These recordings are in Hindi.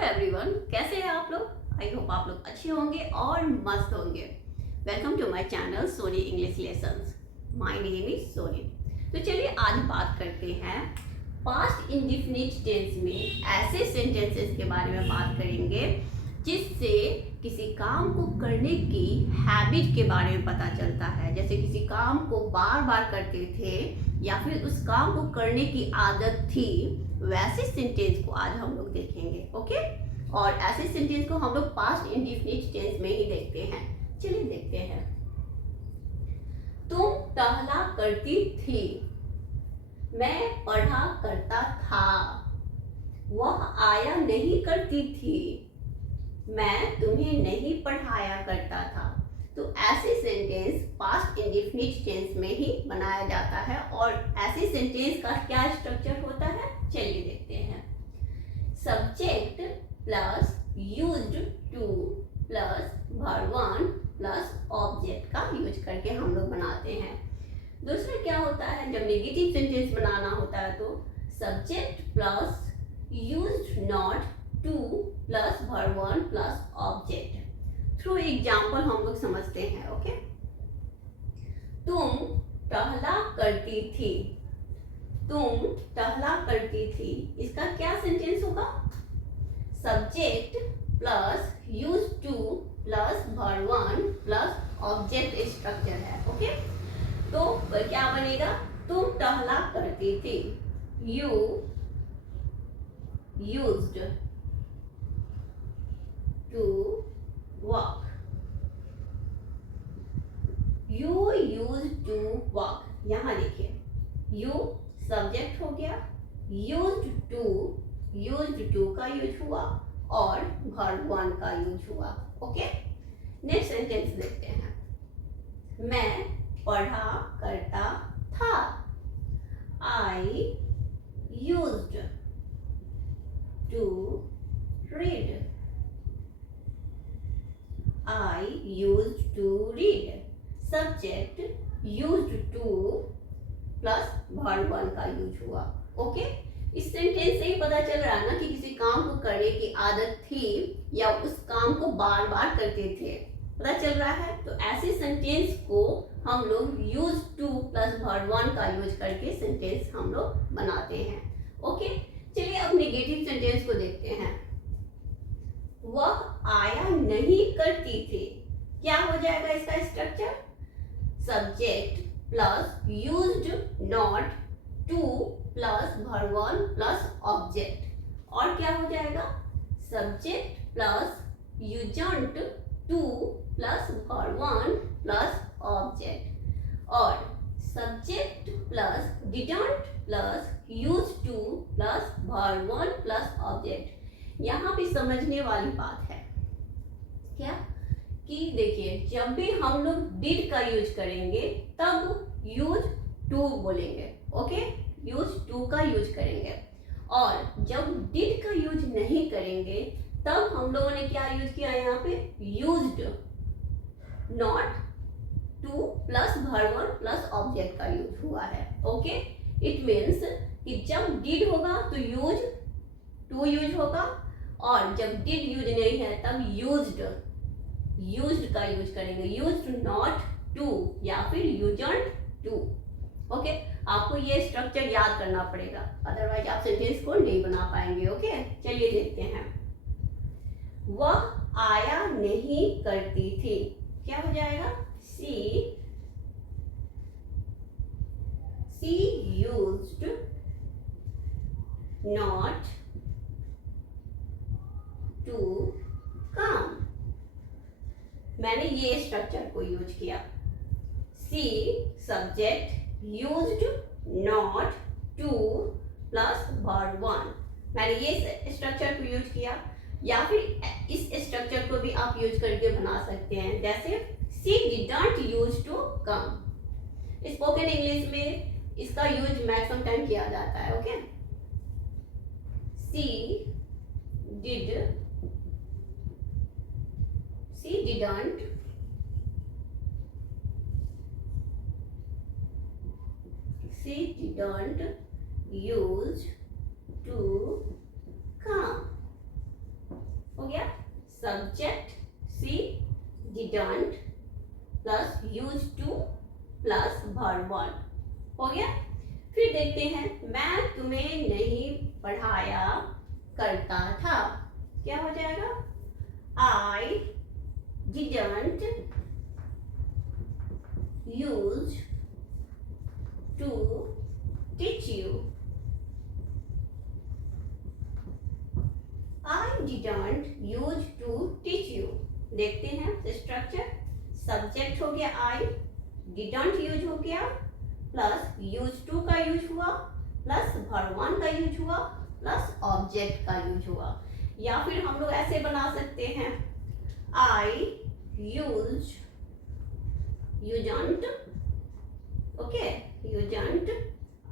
एवरीवन, कैसे हैं आप लोग। आई होप आप लोग अच्छे होंगे और मस्त होंगे। Welcome to my channel Soni English lessons. My name is Soni. तो चलिए आज बात करते हैं पास्ट इंडेफिनिट टेंस में ऐसे सेंटेंसेस के बारे में बात करेंगे जिससे किसी काम को करने की हैबिट के बारे में पता चलता है। जैसे किसी काम को बार बार करते थे या फिर उस काम को करने की आदत थी, वैसे सेंटेंस को आज हम लोग देखेंगे। ओके, और ऐसे सेंटेंस को हम लोग पास्ट इंडेफिनिट टेंस में ही देखते हैं। चलिए देखते हैं। तुम टहला करती थी, मैं पढ़ा करता था, वह आया नहीं करती थी, मैं तुम्हें नहीं पढ़ाया करता था। तो ऐसे सेंटेंस पास्ट इंडेफिनिट टेंस में ही बनाया जाता है। और ऐसे सेंटेंस का क्या स्ट्रक्चर होता है, चलिए देखते हैं। Subject plus used to plus verb one plus object का यूज करके हम लोग बनाते हैं। दूसरा क्या होता है, जब नेगेटिव सेंटेंस बनाना होता है तो subject plus used not to plus verb one plus object. Through example हम लोग समझते हैं। ओके, तुम टहला करती थी, तुम टहला करती थी, इसका क्या सेंटेंस होगा, subject plus use to plus verb one plus object structure है। ओके, तो क्या बनेगा, तुम टहला करती थी, you used to walk, you use to walk. यहां देखिए, यू सब्जेक्ट हो गया, यूज्ड टू का यूज हुआ और वर्ब वन का यूज हुआ। ओके, नेक्स्ट सेंटेंस देखते हैं। मैं पढ़ा करता था, I used to read, I used to read, subject used to plus verb one का यूज हुआ। ओके, इस सेंटेंस से ही पता चल रहा है ना कि किसी काम को करने की आदत थी या उस काम को बार बार करते थे, पता चल रहा है। तो ऐसे सेंटेंस को हम लोग use to plus verb one का यूज करके सेंटेंस हम लोग बनाते हैं। ओके, चलिए अब नेगेटिव सेंटेंस को देखते हैं। वह आया नहीं करती थी, क्या हो जाएगा इसका structure, subject plus used not to plus verb one plus object. और क्या हो जाएगा, subject plus used to plus verb one plus object. और subject plus didn't plus use to plus verb one plus object. यहाँ पे समझने वाली बात है क्या, कि देखिए जब भी हम लोग डिड का यूज करेंगे तब यूज टू बोलेंगे। ओके, यूज टू का यूज करेंगे। और जब डिड का यूज नहीं करेंगे तब हम लोगों ने क्या यूज किया, यहाँ पे used not to plus verb one plus object का यूज हुआ है। ओके, इट मीन्स कि जब डिड होगा तो यूज टू यूज होगा, और जब डिड यूज नहीं है तब यूज्ड का यूज करेंगे, यूज्ड नॉट टू या फिर यूज्ड टू। ओके, आपको ये स्ट्रक्चर याद करना पड़ेगा, अदरवाइज आप सेंटेंस को नहीं बना पाएंगे। ओके, चलिए देखते हैं। वह आया नहीं करती थी, क्या हो जाएगा, she used not to come. मैंने ये स्ट्रक्चर को यूज किया, she subject used not to plus verb one, मैंने ये स्ट्रक्चर को यूज किया। या फिर इस स्ट्रक्चर को भी आप यूज करके बना सकते हैं, जैसे she didn't use to come. Spoken English में इसका यूज मैक्सिमम टाइम किया जाता है। Okay, she didn't didn't use to come। Subject she didn't plus use to plus verb one हो गया। फिर देखते हैं मैं तुम्हें नहीं पढ़ाया करता था, क्या हो जाएगा? I didn't use to teach you. I didn't use to teach you. देखते हैं स्ट्रक्चर, सब्जेक्ट हो गया आई, डिडंट यूज हो गया, प्लस यूज टू का यूज हुआ, प्लस वर्ब वन का यूज हुआ, प्लस ऑब्जेक्ट का यूज हुआ। या फिर हम लोग ऐसे बना सकते हैं I use usen't, okay, usen't,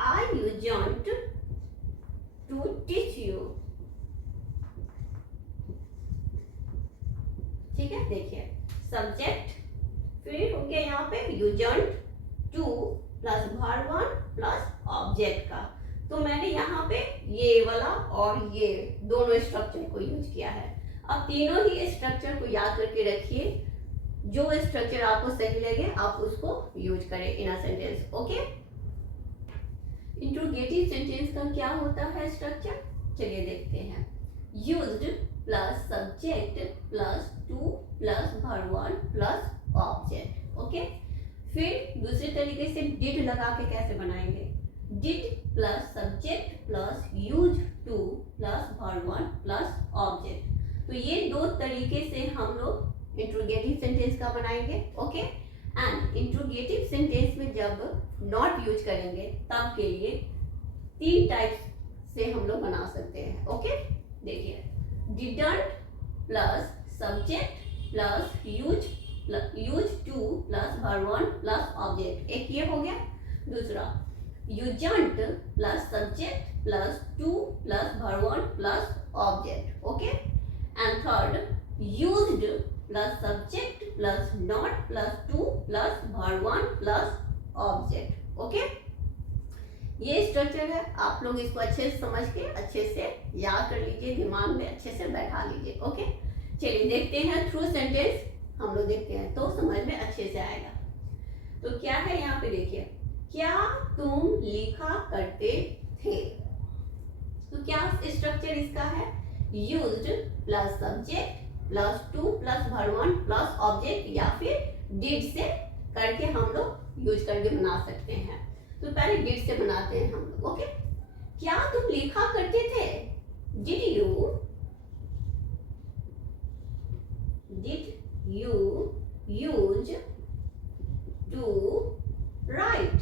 I usen't to teach you. ठीक है, देखिए सब्जेक्ट, फिर हो गया यहाँ पे usen't to plus verb one plus object का। तो मैंने यहाँ पे ये वाला और ये दोनों स्ट्रक्चर को यूज किया है। अब तीनों ही स्ट्रक्चर को याद करके रखिए, जो स्ट्रक्चर आपको सही लगे आप उसको यूज करें in a sentence, okay. Interrogative sentence का क्या होता है स्ट्रक्चर, चलिए देखते हैं। Used plus subject plus to plus verb one plus object, okay. फिर दूसरे तरीके से डिड लगा के कैसे बनाएंगे, did plus subject plus use to plus verb one plus object. तो ये दो तरीके से हम लोग इंट्रोगेटिव सेंटेंस का बनाएंगे, ओके। एंड इंट्रोगेटिव सेंटेंस में जब नॉट यूज करेंगे तब के लिए तीन टाइप्स से हम लोग बना सकते हैं, ओके। देखिए didn't plus subject plus use to plus verb one plus object, एक ये हो गया। दूसरा usen't plus subject plus to plus verb one plus object, okay. And third used plus subject plus not plus to plus verb one plus object, okay. ये स्ट्रक्चर है, आप लोग इसको अच्छे से समझ के अच्छे से याद कर लीजिए, दिमाग में अच्छे से बैठा लीजिए, ओके। चलिए देखते हैं थ्रू सेंटेंस, हम लोग देखते हैं तो समझ में अच्छे से आएगा। तो क्या है यहाँ पे देखिए, क्या तुम लिखा करते थे। तो क्या स्ट्रक्चर इसका है, used plus subject plus to plus verb one plus object, या फिर डिड से करके हम लोग यूज करके बना सकते हैं। तो पहले डिड से बनाते हैं हम लोग, ओके। क्या तुम लिखा करते थे, did you use to write.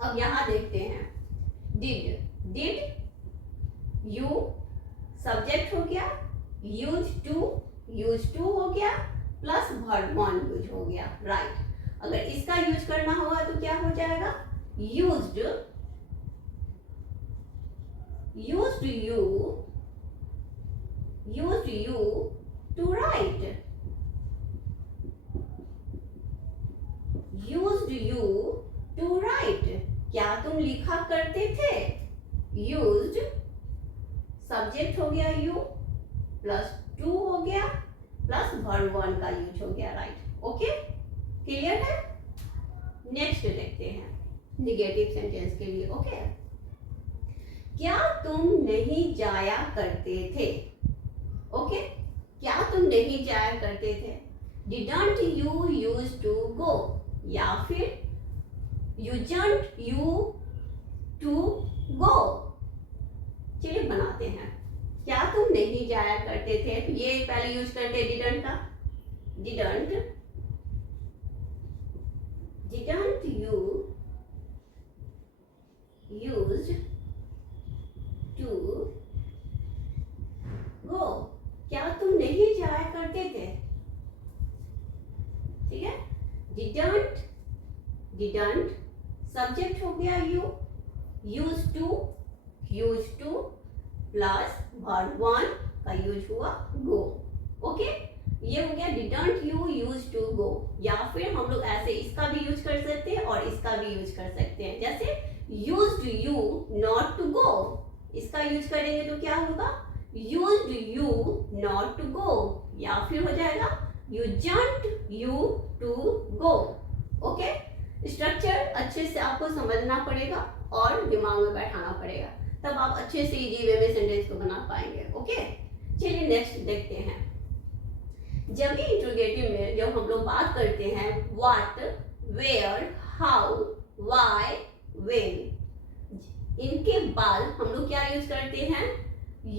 अब यहां देखते हैं, डिड यू सब्जेक्ट हो गया, यूज टू हो गया, प्लस वर्ब वन यूज हो गया, राइट। अगर इसका यूज करना होगा तो क्या हो जाएगा, used you to write, used you to write. क्या तुम लिखा करते थे, यूज्ड सब्जेक्ट हो गया यू प्लस टू हो गया प्लस वर्ब वन का यूज हो गया, राइट, ओके। क्लियर है। नेक्स्ट देखते हैं निगेटिव सेंटेंस के लिए, ओके। क्या तुम नहीं जाया करते थे, ओके। क्या तुम नहीं जाया करते थे, didn't you use to go, या फिर यूजंट यू टू गो। चलिए बनाते हैं, क्या तुम नहीं जाया करते थे, तो ये पहले यूज करते हैं डिडंट का, didn't you used to go। क्या तुम नहीं जाया करते थे, ठीक है। डिडंट सब्जेक्ट हो गया you, use to plus verb one का यूज हुआ गो, ओके। ये हो गया didn't you use to go. या फिर हम लोग ऐसे इसका भी यूज कर सकते हैं और इसका भी यूज कर सकते हैं, जैसे used you not to go, इसका यूज करेंगे तो क्या होगा, used you not to go, या फिर हो जाएगा used you to go. Okay, structure अच्छे से आपको समझना पड़ेगा और दिमाग में बैठाना पड़ेगा, तब आप अच्छे से इजी वे में सेंटेंस को बना पाएंगे। ओके, चलिए नेक्स्ट देखते हैं। जब भी इंट्रोगेटिव में जब हम लोग बात करते हैं what, where, how, why, when, इनके बाद हम लोग क्या यूज करते हैं?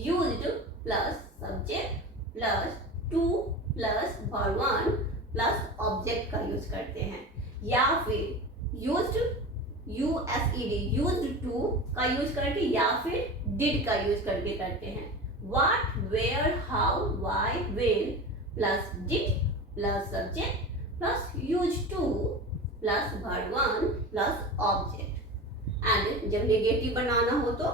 Used plus subject plus to plus verb one plus object का यूज करते हैं, या फिर यूज्ड यूएसईडी यूज्ड टू का यूज करके, या फिर डिड का यूज करके करते हैं। What, where, how, why, when plus did plus subject plus used to plus verb one plus object. And जब नेगेटिव बनाना हो तो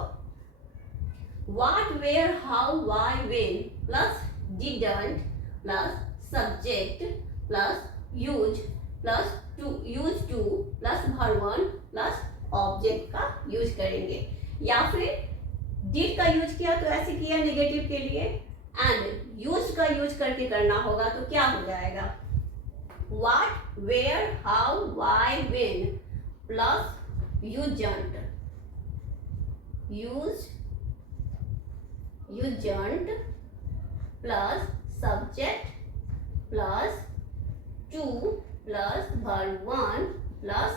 what, where, how, why, when plus didn't plus subject plus use plus to use to plus verb one plus object का यूज करेंगे, या फिर डिड का यूज किया तो ऐसे किया नेगेटिव के लिए, एंड यूज का यूज करके करना होगा तो क्या हो जाएगा? What, where, how, why, when plus used plus subject plus to plus verb one plus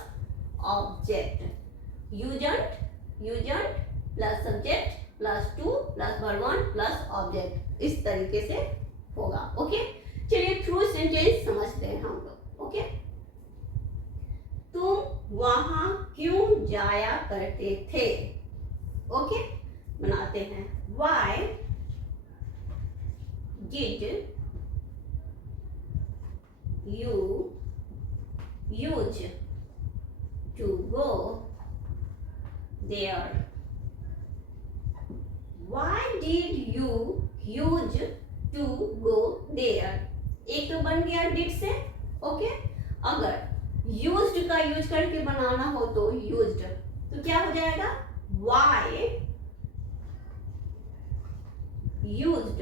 object. Used plus subject plus to plus verb one plus object, इस तरीके से होगा। ओके, चलिए थ्रू सेंटेंस समझते हैं हम लोग। ओके, तुम वहां क्यों जाया करते थे? ओके, बनाते हैं। Why did you use to go there? Why did you use to go there? एक तो बन गया did से। ओके, अगर used का यूज करके बनाना हो तो used, तो क्या हो जाएगा? Why used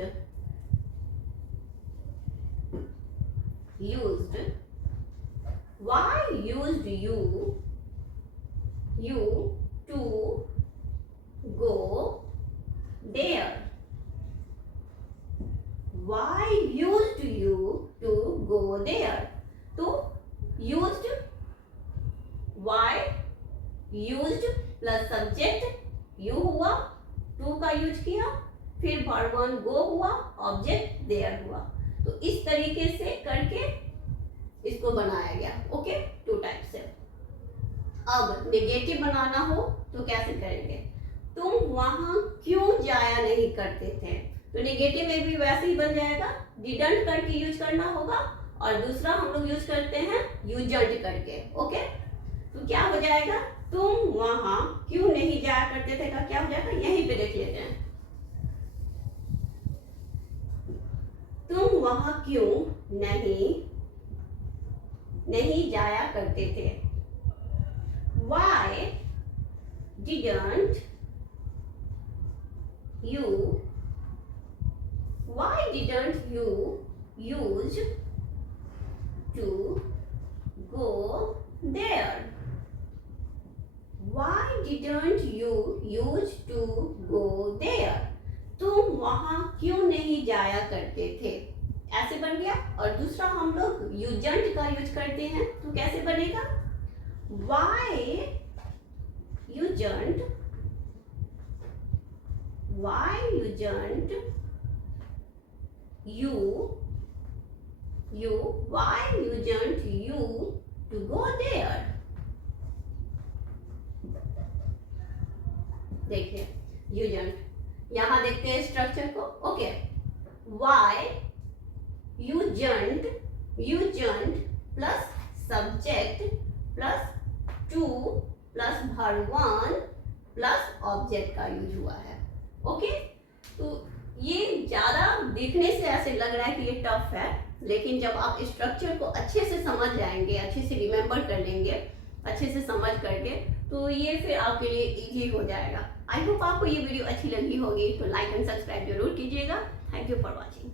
why used you to go there? Why used you to go there? तो used, why, used plus subject you हुआ, टू का यूज किया, फिर वर्ब वन गो हुआ, ऑब्जेक्ट देयर हुआ। तो इस तरीके से करके इसको बनाया गया। ओके, टू टाइप से। अब नेगेटिव बनाना हो तो कैसे करेंगे? तुम वहां क्यों जाया नहीं करते थे? तो नेगेटिव में भी वैसे ही बन जाएगा, डिडंट करके यूज करना होगा, और दूसरा हम लोग यूज करते हैं यूज्ड करके। ओके, तो क्या हो जाएगा? तुम वहां क्यों नहीं जाया करते थे का क्या हो जाएगा? यहीं पे देख लेते हैं। तुम वहां क्यों नहीं जाया करते थे? Why didn't you use to go there? Why didn't you use to go there? तुम वहां क्यों नहीं जाया करते थे? ऐसे बन गया। और दूसरा हम लोग यूज्ड का यूज करते हैं तो कैसे बनेगा? Why used you to go there? देखिए यूज्ड, यहां देखते हैं स्ट्रक्चर को। Okay, why used plus subject plus to plus verb one plus object का यूज हुआ है। ओके, तो ये ज्यादा देखने से ऐसे लग रहा है कि ये टफ है, लेकिन जब आप स्ट्रक्चर को अच्छे से समझ जाएंगे, अच्छे से रिमेम्बर कर लेंगे, अच्छे से समझ करके, तो ये फिर आपके लिए इजी हो जाएगा। आई होप आपको ये वीडियो अच्छी लगी होगी, तो लाइक एंड सब्सक्राइब जरूर कीजिएगा। Thank you for watching.